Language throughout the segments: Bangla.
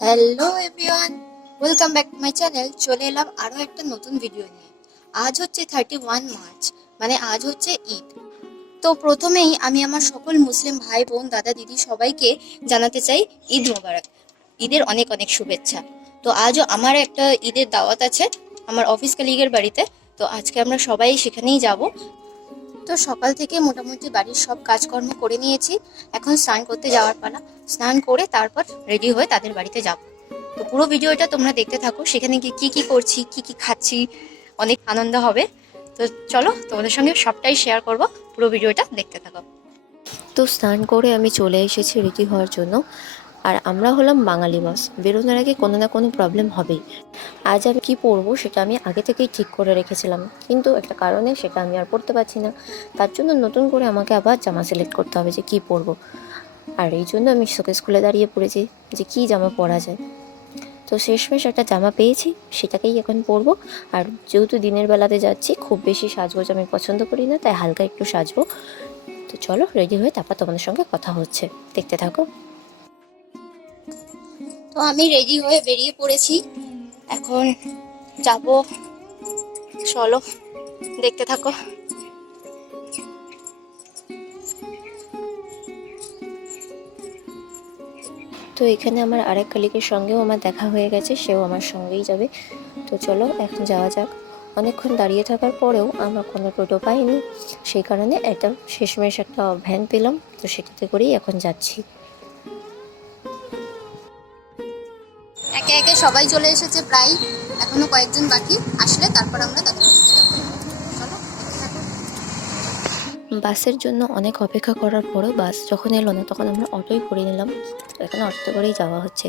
Hello everyone welcome back my channel চলে এলাম আরও একটা নতুন ভিডিও নিয়ে। আজ হচ্ছে থার্টি ওয়ান মার্চ মানে আজ হচ্ছে ঈদ। তো প্রথমেই আমি আমার সকল মুসলিম ভাই, বোন, দাদা, দিদি সবাইকে জানাতে চাই ঈদ মোবারক। ঈদের অনেক অনেক শুভেচ্ছা। তো আজও আমার একটা ঈদের দাওয়াত আছে, আমার অফিস কালিগের বাড়িতে। তো আজকে আমরা সবাই সেখানেই যাব। তো সকাল থেকে মোটামুটি বাড়ির সব কাজকর্ম করে নিয়েছি। এখন স্নান করতে যাওয়ার পালা। স্নান করে তারপর রেডি হয়ে তাদের বাড়িতে যাব। তো পুরো ভিডিওটা তোমরা দেখতে থাকো। সেখানে গিয়ে কি কি করছি, কি কি খাচ্ছি, অনেক আনন্দ হবে। তো চলো, তোমাদের সঙ্গে সবটাই শেয়ার করব। পুরো ভিডিওটা দেখতে থাকো। তো স্নান করে আমি চলে এসেছি রেডি হওয়ার জন্য। আর আমরা হলাম বাঙালি বাস বেরোনোর আগে কোনো না কোনো প্রবলেম হবেই। আজ আমি কী পরবো সেটা আমি আগে থেকেই ঠিক করে রেখেছিলাম। কিন্তু একটা কারণে সেটা আমি আর পরতে পারছি না। তার জন্য নতুন করে আমাকে আবার জামা সিলেক্ট করতে হবে যে কী পরবো আর এই জন্য আমি শোকেস স্কুলে দাঁড়িয়ে পড়েছি যে কী জামা পরা যায়। তো শেষমেশ একটা জামা পেয়েছি, সেটাকেই এখন পরবো। আর যেহেতু দিনের বেলাতে যাচ্ছি, খুব বেশি সাজগোজ আমি পছন্দ করি না, তাই হালকা একটু সাজবো। তো চলো রেডি হয়ে তারপর তোমাদের সঙ্গে কথা হচ্ছে। দেখতে থাকো। তো আমি রেডি হয়ে বেরিয়ে পড়েছি। এখন যাব। চলো, দেখতে থাকো। তো এখানে আমার আরেক কালিকের সঙ্গেও আমার দেখা হয়ে গেছে, সেও আমার সঙ্গেই যাবে। তো চলো, এখন যাওয়া যাক। অনেকক্ষণ দাঁড়িয়ে থাকার পরেও আমরা কোনো টোটো পাইনি। সেই কারণে একটা শেষমেশ একটা ভ্যান পেলাম। তো সেটাতে করেই এখন যাচ্ছি। সবাই চলে এসেছে প্রায় এখনও কয়েকজন বাকি। আসলে তারপর আমরা তাদের। বাসের জন্য অনেক অপেক্ষা করার পরেও বাস যখন এলো না, তখন আমরা অটোই করে নিলাম। এখানে অটো করেই যাওয়া হচ্ছে।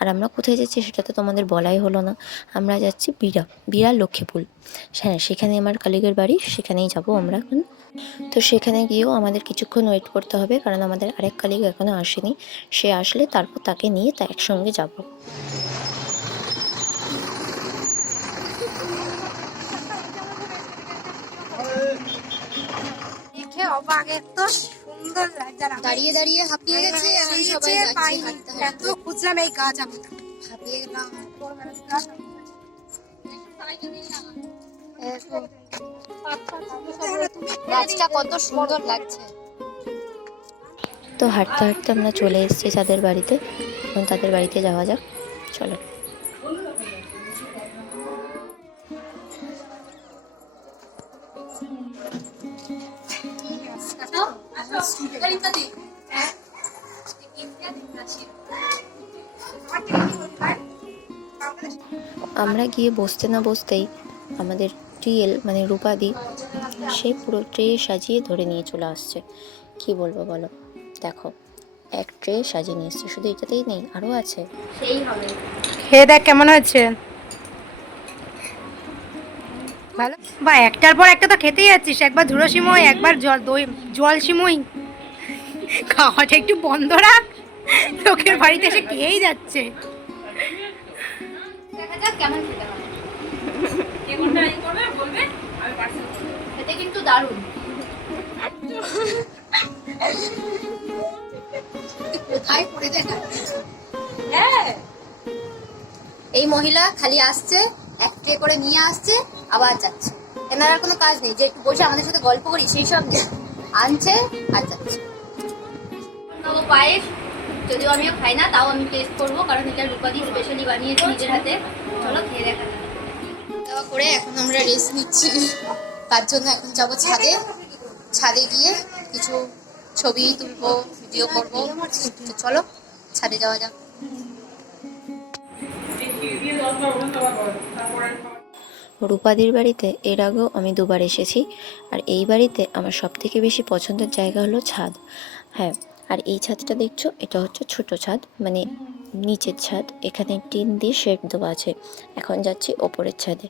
আর আমরা কোথায় যাচ্ছি সেটা তো তোমাদের বলাই হলো না। আমরা যাচ্ছি বিড়া বিড়া লক্ষ্মীপুল হ্যাঁ সেখানে আমার কালিগের বাড়ি, সেখানেই যাব আমরা এখন। তো সেখানে গিয়েও আমাদের কিছুক্ষণ ওয়েট করতে হবে, কারণ আমাদের আরেক কালিগ এখনও আসেনি। সে আসলে তারপর তাকে নিয়ে তা একসঙ্গে যাব। দেখে অবাক এত সুন্দর দাঁড়িয়ে দাঁড়িয়ে হাঁপিয়ে গেছে এখন সবাই যাচ্ছে এত খুঁজলাম এই গাছ আমি হাঁপিয়ে গেলাম। গাছটা কত সুন্দর লাগছে। তো হাঁটতে হাঁটতে আমরা চলে এসেছি তাদের বাড়িতে এখন তাদের বাড়িতে যাওয়া যাক। চলো। আমরা গিয়ে বসতে না বসতেই আমাদের টিএল মানে রূপাদি সে পুরো ট্রে সাজিয়ে ধরে নিয়ে চলে আসছে। কি বলব বলো? দেখো এক ট্রে সাজিয়ে নিয়ে এসছে। শুধু এটাতেই নেই আরও আছে। খেয়ে দেখ কেমন হয়েছে? ভালো? বা একটার পর একটা তো খেতেই যাচ্ছিস। একবার ধুলো সিমই একবার জল দই জল সিমই খাওয়াটা একটু বন্ধ রাখ। লোকের বাড়িতে এসে খেয়েই যাচ্ছে। দেখা যাক কেমন খেতে হয়। খেতে কিন্তু দারুণ। কোথায় পড়ে দেখা। এই মহিলা খালি আসছে। এক করে নিয়ে আসছে আবার যাচ্ছে। এনার আর কোনো কাজ নেই যে একটু বসে আমাদের সাথে গল্প করি সেই সব আনছে আর যাচ্ছে। পায়েস যদিও আমিও খাই না তাও আমি টেস্ট করব কারণ এটা রূপাদি স্পেশালি বানিয়েছে নিজের হাতে। চলো খেয়ে দেখা। খাওয়া করে এখন আমরা রেস্ট নিচ্ছি। তার জন্য এখন যাব ছাদে। ছাদে গিয়ে কিছু ছবি তুলবো ভিডিও করব। চলো ছাদে যাওয়া যাক। রূপাদির বাড়িতে এর আগেও আমি দুবার এসেছি, আর এই বাড়িতে আমার সব থেকে বেশি পছন্দের জায়গা হলো ছাদ। হ্যাঁ আর এই ছাদটা দেখছ, এটা হচ্ছে ছোট ছাদ মানে নিচের ছাদ, এখানে টিন দিয়ে শেড দেওয়া আছে। এখন যাচ্ছি ওপরের ছাদে।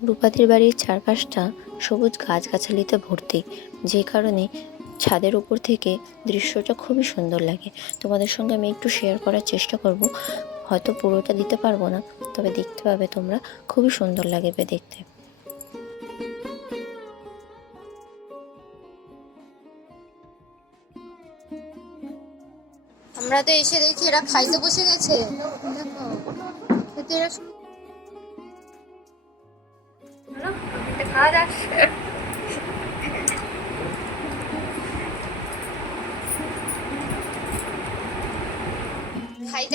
রূপাদির বাড়ির চারপাশটা সবুজ গাছগাছালিতে ভর্তি, যে কারণে ছাদের উপর থেকে দৃশ্যটা খুবই সুন্দর লাগে। তোমাদের সঙ্গে আমি একটু শেয়ার করার চেষ্টা করব। হয়তো পুরোটা দিতে পারব না তবে দেখতে পাবে তোমরা। খুবই সুন্দর লাগবে দেখতে। আমরা তো এসে দেখি এরা খাইতে বসে গেছে। দেখো খেতে এরা শুরু- খাওয়া যাক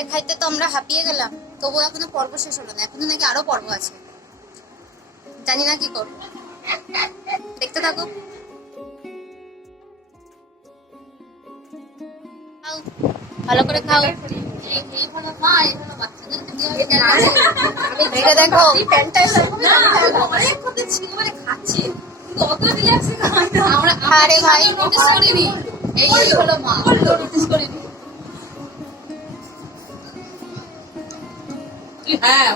খাইতে তো আমরা হাঁপিয়ে গেলাম তবুও এখনও পর্ব শেষ হলো না এখনও নাকি আরও পর্ব আছে। জানি না কি করব। দেখতে থাকো। ভালো করে খাও। এটা দেখো। আরে ভাই নোটিস করিনি। এই হলো মা। নোটিস করিনি। হ্যাঁ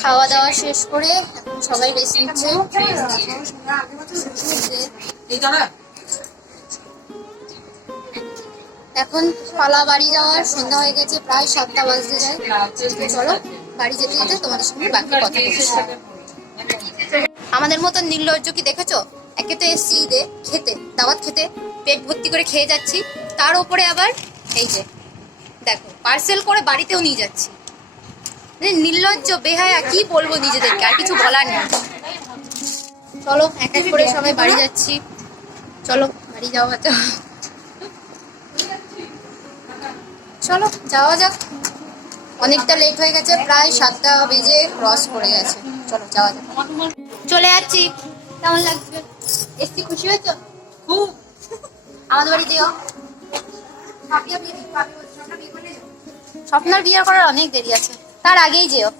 খাওয়া দাওয়া শেষ করে এখন সবাই রেস্ট নিচ্ছে। এখন পালা বাড়ি যাওয়ার সন্ধ্যা হয়ে গেছে প্রায় সাতটা বাজতে যায়। চলো বাড়ি যেতে যেতে তোমাদের সঙ্গে বাকি কথা আমাদের মতো নির্লজ্জ কি দেখেছ? একে তো এসছি ঈদে খেতে দাওয়াত খেতে পেট ভর্তি করে খেয়ে যাচ্ছি। তার উপরে আবার এই যে দেখো পার্সেল করে বাড়িতেও নিয়ে যাচ্ছি। মানে নির্লজ্জ বেহায়া কি বলব নিজেদেরকে? আর কিছু বলার নেই। চলো এক এক করে সবাই বাড়ি যাচ্ছি। চলো বাড়ি যাওয়া যাক। চলো যাওয়া যাক। অনেকটা লেট হয়ে গেছে প্রায় সাতটা বেজে ক্রস করে গেছে। চলো যাওয়া যাক। চলে যাচ্ছি। কেমন লাগছে? এসছি খুশি হয়েছো? খুব। আমাদের বাড়ি যেও। স্বপ্নার বিয়ে করার অনেক দেরি আছে। তার আগেই যেও।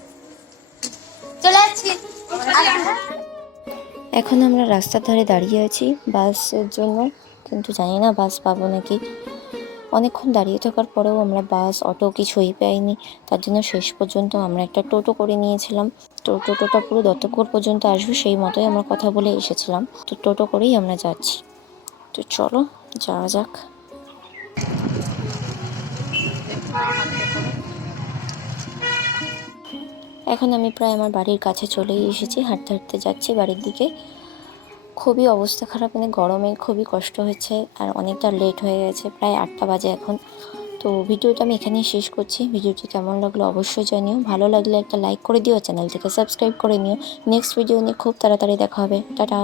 চলে যাচ্ছি। এখন আমরা রাস্তার ধারে দাঁড়িয়ে আছি বাসের জন্য, কিন্তু জানি না বাস পাবো নাকি। অনেকক্ষণ দাঁড়িয়ে থাকার পরেও আমরা বাস, অটো কিছুই পাইনি। তার জন্য শেষ পর্যন্ত আমরা একটা টোটো করে নিয়েছিলাম। তো টোটোটা পুরো দত্তপুর পর্যন্ত আসবে, সেই মতোই আমরা কথা বলে এসেছিলাম। তো টোটো করেই আমরা যাচ্ছি। তো চলো, যাওয়া যাক। এখন আমি প্রায় আমার বাড়ির কাছে চলেই এসেছি, হাঁটতে হাঁটতে যাচ্ছি বাড়ির দিকে। খুবই অবস্থা খারাপ মানে গরমে খুবই কষ্ট হয়েছে আর অনেকটা লেট হয়ে গেছে, প্রায় আটটা বাজে এখন। তো ভিডিওটা আমি এখানেই শেষ করছি, ভিডিওটি কেমন লাগল অবশ্যই জানিও। ভালো লাগলে একটা লাইক করে দিও, চ্যানেলটিকে সাবস্ক্রাইব করে নিও। নেক্সট ভিডিও নিয়ে খুব তাড়াতাড়ি দেখা হবে। টাটা।